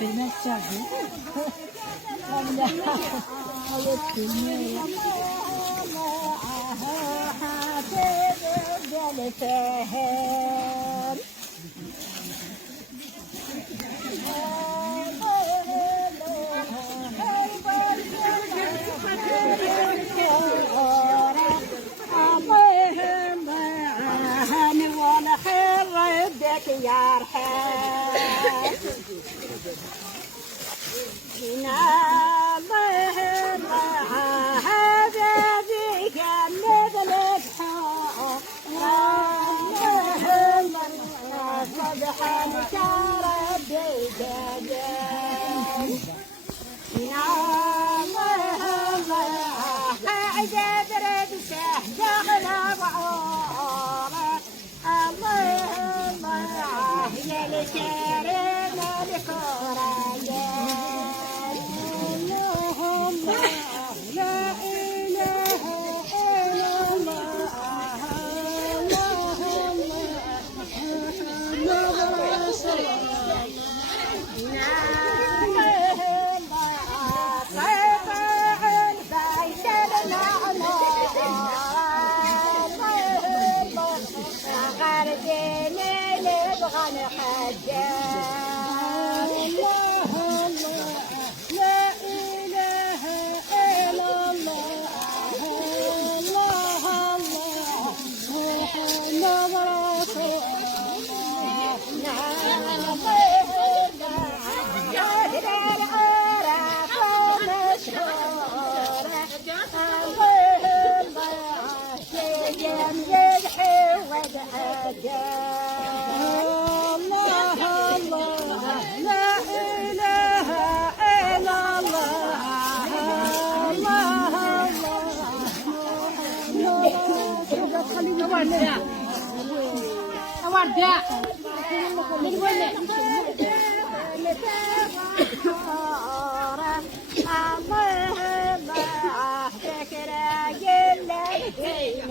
filmer sergi. Evet filmer. يا رحال جينا الله هذا ذيك مثلك اللهم سبحانك ربي جدال جينا الله عجب رد شهد غلب اللهم يا الكريم الكريم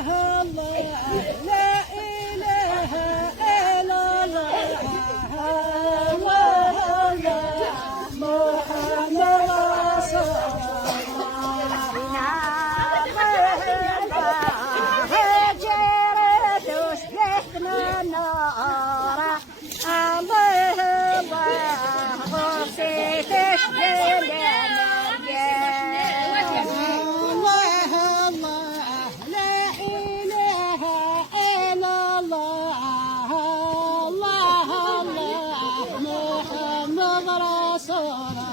اللهم لا إله إلا الله اللهم محمد رسول الله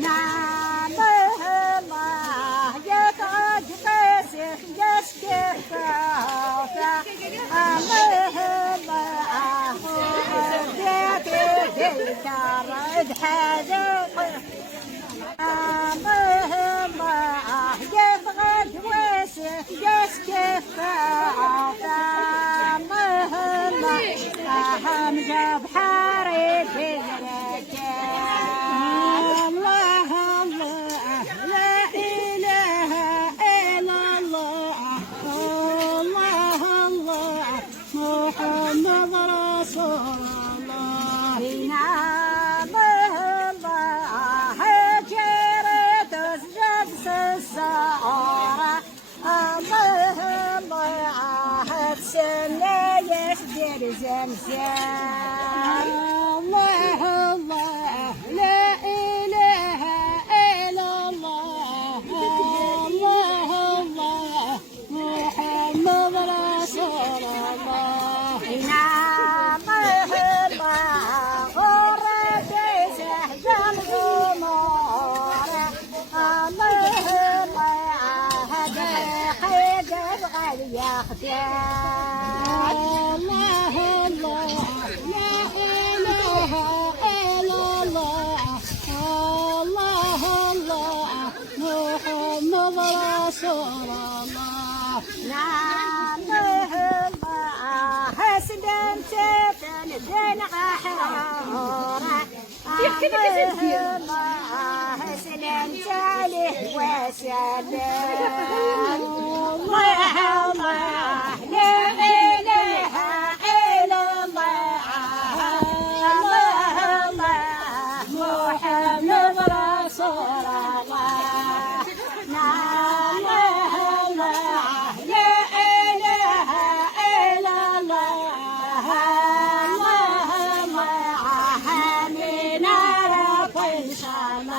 نعم الله يقعد قاسح يسكت رد حاجة الله يبغى واسع يسكف الله أهم جاب حارب الله الله لا إله إلا الله الله الله محمد رسول الله نعم الله جريت الجبس السعارة الله الله تسنى يسجد زمزم الله الله لا إله إلا الله الله الله محمد رسول الله نعم الله غرد سهجم غمور الله الله دخيد بغل يختار الله الله لا إله إلا الله الله الله محمد رسول الله نعم الله حسن تفن دين أحرارة الله سلمت عليه وسلم الله الله لا إله إلا الله الله الله محمد رسول الله نعم الله لا إله إلا الله الله الله من عرف إن شاء الله